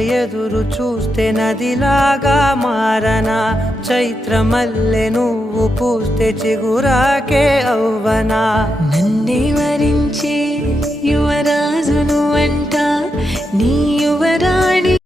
ఎదురు చూస్తే నదిలాగా మారనా, చైత్రమల్లె నువ్వు పూస్తే చిగురాకే అవ్వనా. నన్నే వరించే యువరాజును అంట నీ యువరాణి